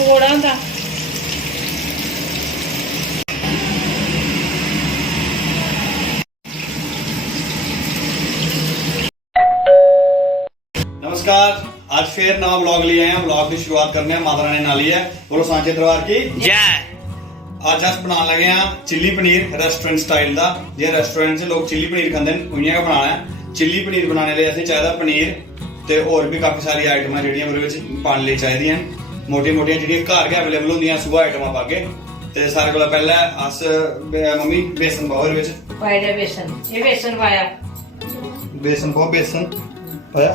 पकौड़ा होंदा। नमस्कार, आज फिर नवा ब्लॉग लिए हैं। ब्लॉग की शुरुआत करने हैं माता रानी नाली है। बोलो सांचे दरबार की जय। आज अस बनाने लगे हैं चिल्ली पनीर रेस्टोरेंट स्टाइल का। जे रेस्टोरेंट से लोग चिल्ली पनीर खाते हैं उइयां का बनाना है। चिल्ली पनीर बनाने लिए असें चाहिए पनीर ते और भी काफी सारी आइटमां जेहड़ियां ओहदे विच पाने लई चाहिदियां मोटी मोटियां जेहड़ियां घर गै अवेलेबल होंदियां सुबह आइटमां पागे। ते सारे कोला पहले अस मम्मी बेसन पाओ इहदे विच पाया बेसन, ये बेसन पाया, बेसन पाओ, बेसन पाया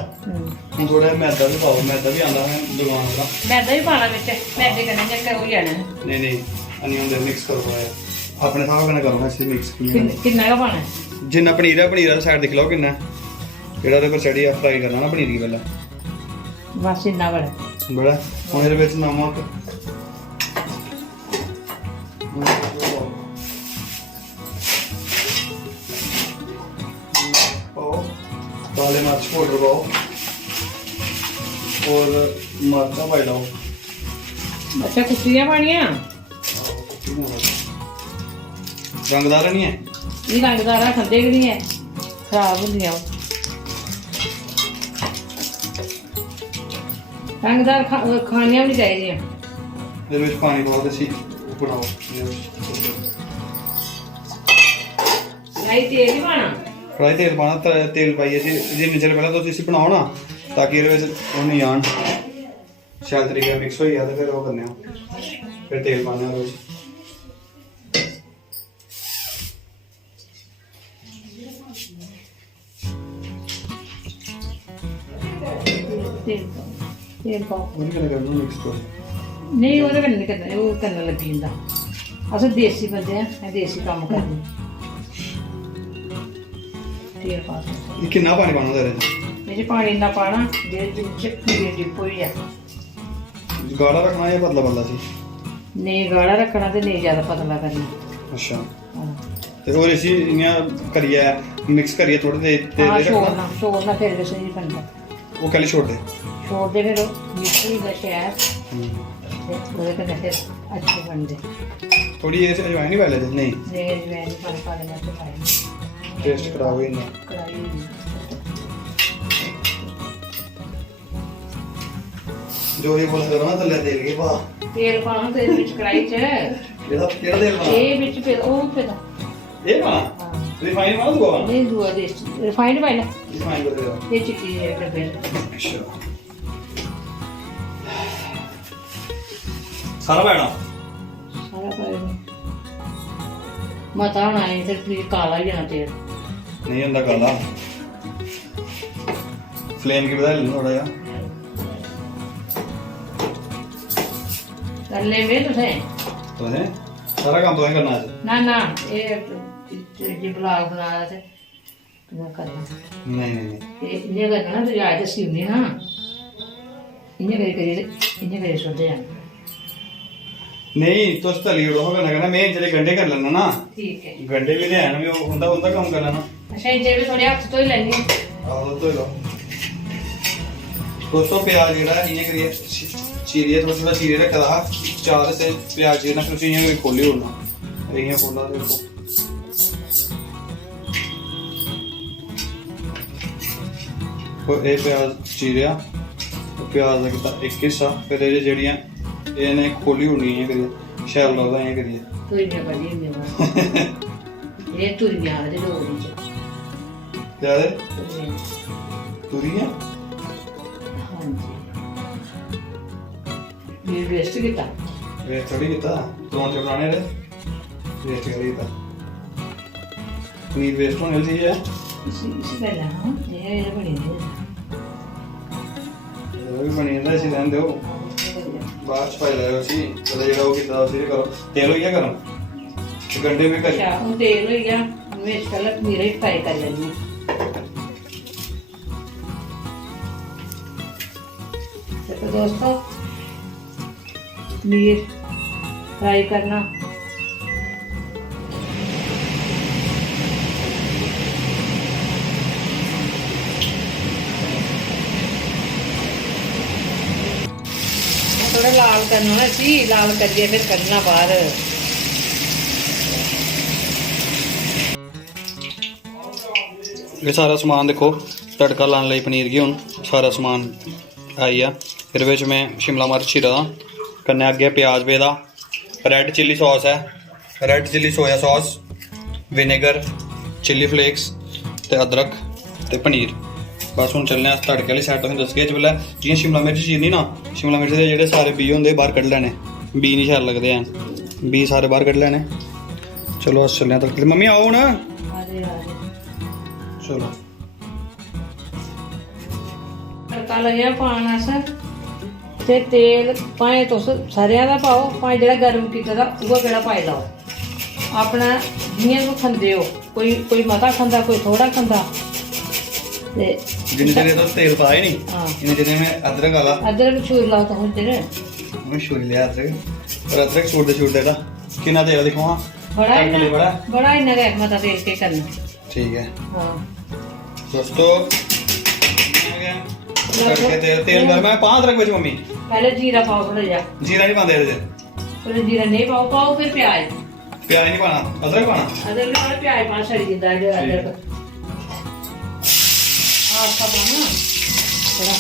थोड़ा मैदा भी पाओ, मैदा भी आंदा है दुकान का। मैदा भी पाना बिच, मैदे कन्नै चक्कर हो जाना। नहीं नहीं अनियन दे मिक्स करो है अपने साथ कन्नै करो ऐसे मिक्स कितना का पाना है? जिन्ना पनीर है पनीर साइड दिख लो किन्ना जेड़ा ओदे पर चढ़ी फ्राई करना ना पनीर गी पहले बस इतना बड़ा बड़ा हुन इहदे विच नमक काले मिर्च पाउडर पाओ और मर्चा पाई लाओ। अच्छा कुटियां पानियां रंगदार नहीं है ये रंगदार खंदे कि नहीं है खराब होंदियां रंगदार खानियां भी चाहिए। ਇਹਦੇ ਵਿੱਚ ਪਾਣੀ ਪਾਓ ਤੇ ਸੀ ਬਣਾਓ ਨਹੀਂ ਤੇਲ ਹੀ ਪਾਣਾ ਫਰਾਈ ਤੇਲ ਪਾਣਾ ਤੇਲ ਪਾਈਏ ਸੀ ਜਿੰਨੇ ਚਿਰ ਪਹਿਲਾਂ ਤੁਸੀਂ ਬਣਾਓ ਨਾ ਤਾਂ ਕਿ ਇਹਦੇ ਵਿੱਚ ਉਹ ਨਹੀਂ ਆਣ ਸ਼ਾਇਦ ਤਰੀਕੇ ਨਾਲ ਮਿਕਸ ਹੋ ਗਿਆ ਤੇ ਫਿਰ ਉਹ ਕਰਨੇ ਆ ਫਿਰ ਤੇਲ ਪਾਣਾ ਉਹਦੇ ਵਿੱਚ तेल पाओ ਉਹਨੂੰ ਕਿਹਨੇ ਕਰਨਾ ਮਿਕਸ ਕਰੋ नहीं वो नहीं करना वो करने लगी जंदा अस देसी बंदे हैं देसी काम करते तेल पा ਇਹ ਕਿੰਨਾ ਪਾਣੀ ਪਾਣਾ ਉਹਦੇ ਵਿੱਚ मेरे पानी ना पाना जे चक्की डिप हो जा ਗਾੜਾ ਰੱਖਣਾ ਜਾਂ ਪਤਲਾ ਪਤਲਾ ਸੀ नहीं गाढ़ा रखना तो नहीं ज्यादा पतला करना। ਅੱਛਾ हाँ ਤੇ ਹੋਰ ਅਸੀਂ ਇਆਂ ਕਰੀਏ ਮਿਕਸ ਕਰੀਏ ਥੋੜੇ ਦੇ ਤੇਲ ਦੇ ਰੱਖਣਾ छोड़ना फिर भी सही बनता ਉਹ ਕੱਲ ਛੋੜ ਦੇ छोड़ दे फिर मिक्स हो शहर वो करने फिर अच्छे बनते थोड़ी ये से अजवाइन नहीं पहले नहीं नहीं पा देना तो खाए टेस्ट खराब हो जाता कढ़ाई जो ये बोल करो ना थल्ले तेल के वाह तेल पाना तो इस कढ़ाई च ਇਹਦਾ ਕਿਹੜਾ ਤੇਲ ਪਾਣਾ ये बिच पे ओ पे ਇਹ ਪਾਣਾ ਰਿਫਾਈਨ ਪਾਣਾ ਦੂਆ नहीं दुआ देश रिफाइंड पाइला ਰਿਫਾਈਨ ਕਰ ਦੇ ये चिट्टी है डब्बे ਅੱਛਾ ਸਾਰਾ ਪੈਣਾ सारा पाइला मता होना है फिर फिर काला ही जाना तेल नहीं ਹੁੰਦਾ ਕਾਲਾ फ्लेम की बदल थोड़ा या कर ले वे तुझे तो है सारा काम तो है करना है ना ना ये ब्लॉग बना रहा थे तुम्हें करना नहीं नहीं नहीं ये करना ना तो आज तो सीवनी ना इन्हें करे सोते जाना नहीं तो तली उड़ो करना करना मैं चले गंडे कर लेना ना ठीक है गंडे भी ले आना भी होता होता काम कर लेना अच्छा इधर भी थोड़े हाथ तो ही लेंगे आओ तो लो दोस्तों प्याज जेड़ा इयां करिए चीरिए थोड़ा थोड़ा चीरे रखा था चार से प्याज चीरना फिर उसे इयां खोली उड़ना इयां खोला देखो और ये प्याज चीरिया प्याज का किता एक हिस्सा फिर ये जेड़ियां ਇਹਨੇ ਖੋਲੀ ਹੋਣੀ ਹੈ ਕਰੀਏ ਸ਼ੈਲ ਲੱਗਦਾ ਹੈ ਕਰੀਏ ਤੁਰੀਆਂ ਬੜੀ ਮੇਵਾ ਇਹ ਤੁਰੀਆਂ ਦੇ ਲੋੜੀ ਚ ਪਿਆਰੇ ਤੁਰੀਆਂ ਹਾਂਜੀ ਇਹ ਵੇਸਟ ਕੀਤਾ ਵੇ ਥੋੜੀ ਕੀਤਾ ਪਰੌਂਠੇ ਬਣਾਣੇ ਰੇ ਵੇਸਟ ਕਰੀ ਤਾਂ ਪਨੀਰ ਵੇਸਟ ਹੋਣੇ ਸੀ ਹੈ ਇਸੇ ਪਹਿਲਾਂ ਹਾਂ ਇਹ ਬਣੀ ਹੈ ਇਹ ਵੀ ਬਣੀ ਜਾਂਦਾ ਸੀ ਰਹਿੰਦੇ ਹੋ ਬਾਅਦ ਚ ਪਾਈ ਲਾਇਓ ਸੀ ਉਹਦਾ ਜਿਹੜਾ ਉਹ ਕੀਤਾ ਸੀ ਕਰੋ ਤੇਲ ਹੋਈਆ ਗਰਮ ਗੰਡੇ ਵੀ ਕਰੀ ਅੱਛਾ ਉਹ ਤੇਲ ਹੋਈ ਗਿਆ ਵਿੱਚ ਪਹਿਲਾਂ ਪਨੀਰ ਹੀ ਫਰਾਈ ਕਰ ਲੈਣੀ तो दोस्तों पनीर फ्राई करना थोड़ा लाल करना ना सी लाल करिए फिर करना बाहर। ये सारा समान देखो तड़का लाने ਲਈ पनीर की हुन सारा समान आई आ। फिर विच मैं शिमला मिर्च चीरा दा, कन्नै अग्गे प्याज पेदा, रेड चिली सॉस है, red chilli soya sauce, vinegar, chilli flakes ते अदरक ते पनीर। बस हुन चलने अस तड़के वाली सैट तुसें दसगे जिसलै जियां शिमला मिर्च चीरनी ना, शिमला मिर्च दे जेह्ड़े सारे बीऽ होंदे बाहर कड्ढ लैने, बीऽ नहीं शैल लगदे हैन, बीऽ सारे बाहर कड्ढ लैने। चलो अस चलने तड़के। मम्मी आओ हुन, चलो तड़का लग्या पान अस ते तेल भाएं तुस सरेआं दा पाओ भाएं जेह्ड़ा गर्म कीते दा उ'ऐ केह्ड़ा पाई लैओ अपना जियां तुस खंदे हो। कोई मता खंदा कोई थोड़ा खंदा ते जिन्ने चिर तुस तेल पाए नी इन्ने चिर में अदरक आला अदरक छूर लाओ तुस तेरे मैं छूर लिया अदरक और अदरक छूरदे ना किन्ना तेल दिखो हां बड़ा इन्ना गै मता तेल के करना। ठीक है हां दोस्तों तेल गर्म है। पाँच अदरक मम्मी पहले जीरा पाओ थोड़ा जा। जीरा नहीं पाते पहले जीरा नहीं पाओ फिर प्याज नहीं पाना, अदरक पाना। अदरक पाना प्याज पाना सड़ी जिंदा अदरक आपका पाना थोड़ा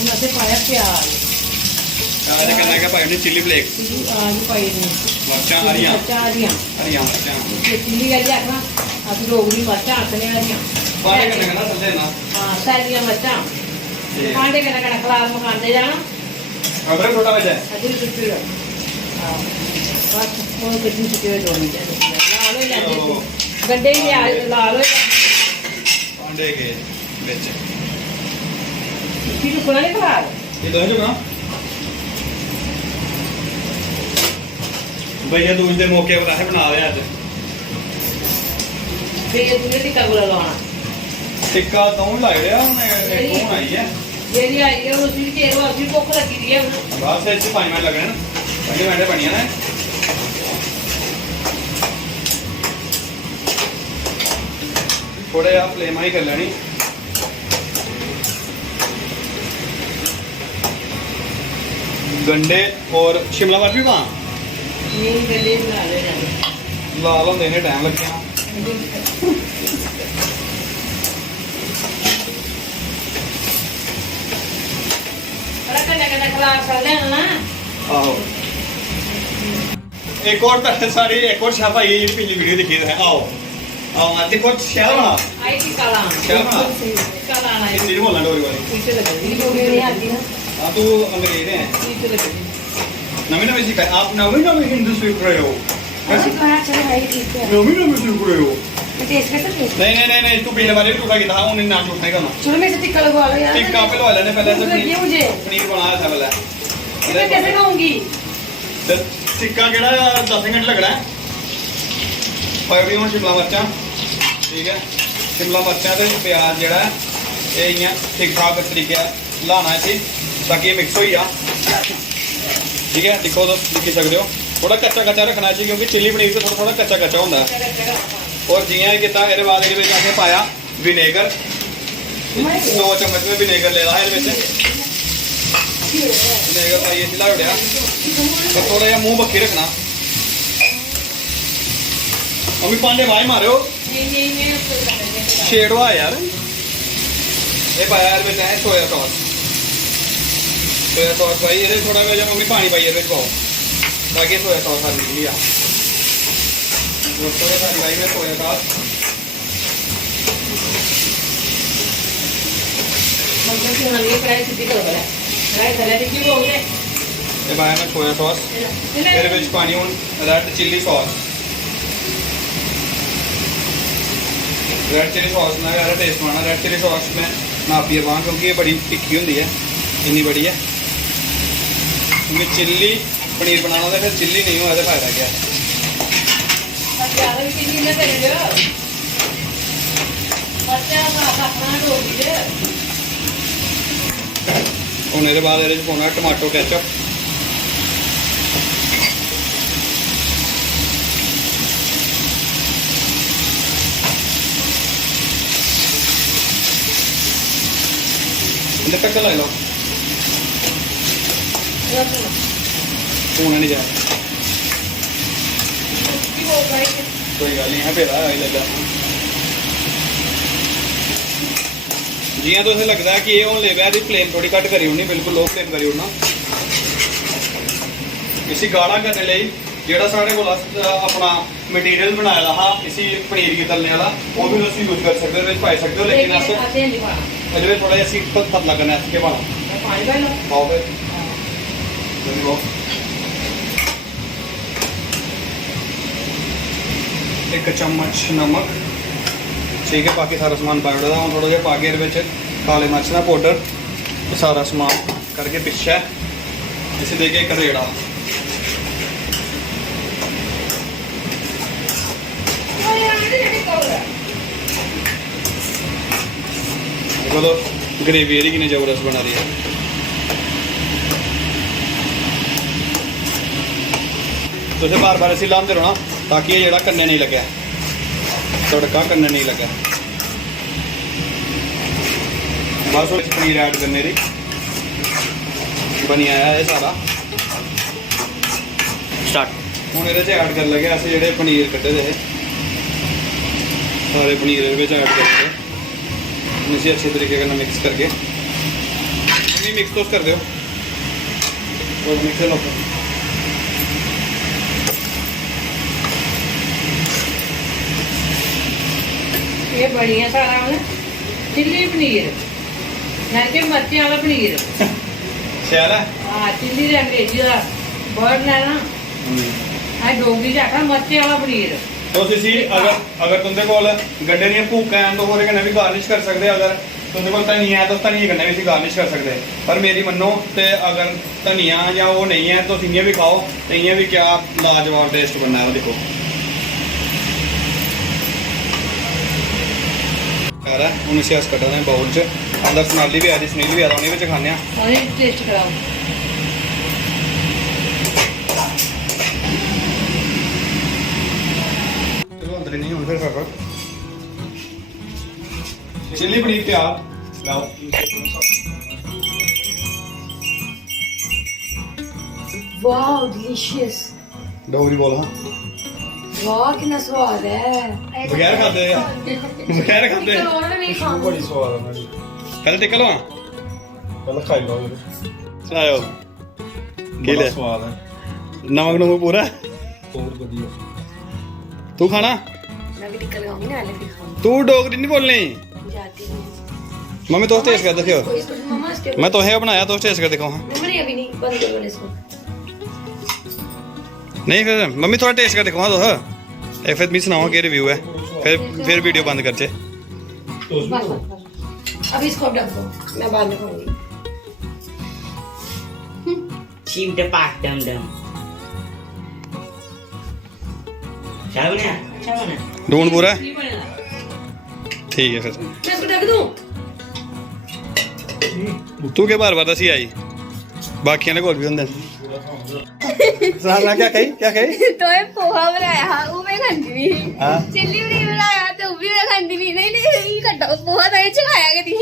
इनसे पाया प्याज आज करना क्या पाई चिली फ्लेक्स आज पाई मर्चां हरियां मर्चां चिली वाली आखना अस डोगरी मर्चां आखने हरियां पाने कन्नै कन्नै समझे ना। हां सैलियां मर्चां पांडे कन्नै कन्नै खलार मकांदे जाना। अदरक छोटा बचा है अदरक सुट्टी हां बस और कुछ नहीं सुट्टी दोनी चाहिए लाल हो जाते गड्ढे ही लाल हो पांडे के बेच इसकी टुकड़ा नहीं खलार ये दो जो ना भैया दूज के मौके पर है बना रहे आज फिर तुझे टिक्का गुला लाना टिक्का तो लग रहा है कौन आई है जेरी आई है उसी के रो अभी भूख लगी रही है बस ऐसे 5 मिनट लगने ना 5 मिनट बनिया ना। थोड़े आप फ्लेम ही कर लेनी। गंडे और शिमला मिर्च भी पा ये गले बना ले जाने लाल होंगे इन्हें टाइम लग गया। आहो एक और सारी एक और शेफ आई है पिछली वीडियो देखी है। आओ आओ आते कुछ शेफ बना आई की काला शेफ बना काला ना है ये बोलना डोरी वाली पीछे लगी वो मेरे हाथ की ना हां तू अंग्रेज है पीछे लगी नवीं सीखा आप नवीं हिंदू सीख रहे हो ऐसे कहा चल भाई ठीक है नवीं सीख रहे हो मैं टेस्ट करता हूं। नहीं तू पिछले बार भी टूटा किया था उन्हें ना टूटने का ना चलो मेरे से टिक्का लगवा लो यार टिक्का पे लगा लेने पहले भूख लगी है मुझे पनीर बनाया था पहले मैं कैसे खाऊंगी टिक्का केड़ा 10 मिनट लगना है। पाई हुन शिमला मिर्चां ठीक है शिमला मिर्चां ते प्याज जेड़ा है ये इयां ठीक ठाक तरीके लाना है ताकि ये मिक्स हो जा। ठीक है दिखो तो दिखी सकते हो थोड़ा कच्चा रखना चाहिए क्योंकि चिली पनीर तो थोड़ा कच्चा होंदा है। और जियां किता एहदे बाद इहदे विच असें पाया विनेगर 2 चम्मच में विनेगर ले ला इहदे विच विनेगर पाइए हिला उड़िया तो थोड़ा जिहा मुंह बक्खी रखना। अभी पांडे आवाज मारो छेड़वा यार ये पाया इहदे विच है सोया सॉस पाई ये थोड़ा जिहा मम्मी पानी पाइए इहदे विच पाओ ताकि सोया सॉस आ निकली आ दोस्तों सारी भाई में सोया सॉस मतलब कि हमने फ्राई सीधी कर दिया फ्राई कर दिया क्यों हो गया ये पाया मैं सोया सॉस फिर विच पानी हुन रेड चिली सॉस ना यार टेस्ट आना रेड चिली सॉस में नापिए पां क्योंकि ये बड़ी तिक्खी होंदी है इतनी बड़ी है क्योंकि चिल्ली पनीर बनाना तो फिर चिल्ली नहीं हुआ तो फायदा क्या ज्यादा भी चिल्ली ना करे दो बच्चा अपना डोगी दे हुन इहदे बाद इहदे च पाना टमाटो केचप ले टक्कर लग लो नहीं जाए कोई गल नहीं है पेड़ा आई लगा जियां तो लगता है कि ये हूँ ले गया प्लेन थोड़ी घट करी होनी बिल्कुल लो प्लेन करी होना इसी गाढ़ा करने लिए जेड़ा साढ़े को अपना मटीरियल बनाया हाँ इसी पनीर की तलने वाला वो भी तुम यूज कर सकते हो पाई सकते हो लेकिन अस थोड़ा जिहा पतला करना के पाना पाओ फिर एक चम्मच नमक ठीक है बाकी सारा समान पाई ओड़ा हूँ थोड़ा जहा पा के काले मिर्च का पाउडर सारा समान करके पिछे इसे दे के एक रेड़ा देखो ग्रेवी एरी कितनी जबरदस्त बना रही है तो बार बार इसे लाते रहो ना ताकि ये जरा कन्ने नहीं लगे तड़का कन्ने नहीं लगे बस पनीर ऐड करने दी बनी आया ये सारा स्टार्ट हूँ ये ऐड कर लगे अस जो पनीर कटे दे सारे पनीर ऐड करके इसे अच्छे तरीके का मिक्स करके मिक्स तो कर दो और मिक्स लो ये बढ़िया सारा चिल्ली पनीर यानी कि मिर्चें वाला पनीर शैल है हाँ चिल्ली अंग्रेजी का वर्ड है ना डोगरी च आखना मिर्चें वाला पनीर तो इसी अगर तुंदे कोल गड्ढे दी भूखां हैं तो ओहदे कन्नै भी गार्निश कर सकते अगर तुंदे कोल धनिया है तो धनिया कन्नै भी इसी गार्निश कर सकते पर मेरी मन्नो तो अगर धनिया या वो नहीं है तो इयां भी खाओ तो इयां भी क्या लाजवाब टेस्ट बनना है वो देखो है हूँ इसे अस कट्टने बाउल च अंदर सनाली भी आ रही सुनील भी आ रहा उन्हें खाने टेस्ट कराओ नहीं हूँ फिर चिल्ली पनीर तैयार लाओ वाओ डिलीशियस डोगरी बोल हाँ वाह कितना स्वाद है बगैर खाते बगैर खाते बड़ी स्वाद है पहले टिक्का लो पहले खाई लो सुनाओ बड़ा स्वाद है नमक नमक पूरा और बढ़िया तू खाना मैं भी टिक्का लगाऊंगी ना अलग दिखाऊंगी तू डोगरी नहीं बोलनी जाती हूँ मम्मी तो टेस्ट कर देखियो मम्मा इसके मैं तो है बनाया तो टेस्ट कर देखो हाँ नहीं अभी नहीं बंद करो इसको नहीं फिर मम्मी थोड़ा टेस्ट कर देखो हाँ तो एक फिर मैं सुनाओ क्या रिव्यू है फिर वीडियो बंद करचे बस अब इसको ढक दो मैं बाद में खाऊंगी Chim the pack dum dum. क्या बना? अच्छा बना। ढूंढ पूरा है? ठीक है फिर मैं इसको ढक दूं तू के बार बार दसी आई बाकी ने कोल भी होंगे क्या कही तो ये पोहा बनाया वो मैं खाती नहीं हाँ? चिल्ली भी बनाया तो वो भी मैं खाती नहीं नहीं कटा पोहा तो ये खाया करती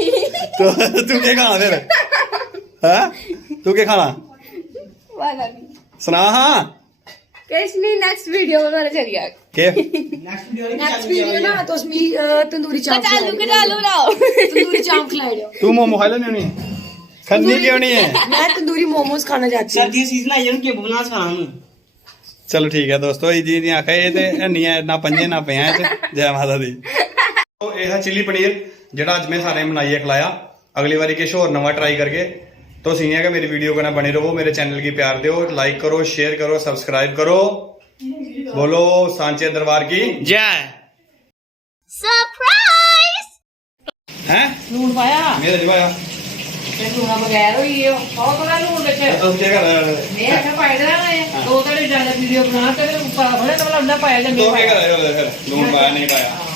तो तू क्या खाना फिर हाँ तू क्या खाना वाला नहीं सुना हाँ कैसे नहीं नेक्स्ट वीडियो में मैंने चल गया के नेक्स्ट वीडियो ना तो उसमें तंदूरी चाप चालू के चालू लाओ तंदूरी चाप खिलाए दो तू मोमो खा लेनी नहीं खन्नी क्यों नहीं है मैं तंदूरी मोमोज खाना चाहती हूँ सर्दी सीजन आई जन के बना खाना चलो ठीक है दोस्तों जी दी आखा ये ते नहीं है ना पंजे ना पे जय माता दी तो यह है चिली पनीर जेड़ा अज मैं सारे बनाइए खिलाया अगली बारी किश होर नवा ट्राई करके तो सीनिया का मेरी वीडियो कना बने रहो मेरे चैनल की प्यार दो लाइक करो शेयर करो सब्सक्राइब करो बोलो सांचे दरबार की जय सरप्राइज हैं लून पाया मेरा दिवाया ते लूना बगैर होई है बहुत बड़ा लून बचे तो क्या कर रहा है मैं आखा पाई देना है दो तड़े ज्यादा वीडियो बना ते ऊपर भले तो लंडा पाया तो जंगे क्या पाया कर रहा है फिर लून पाया नहीं पाया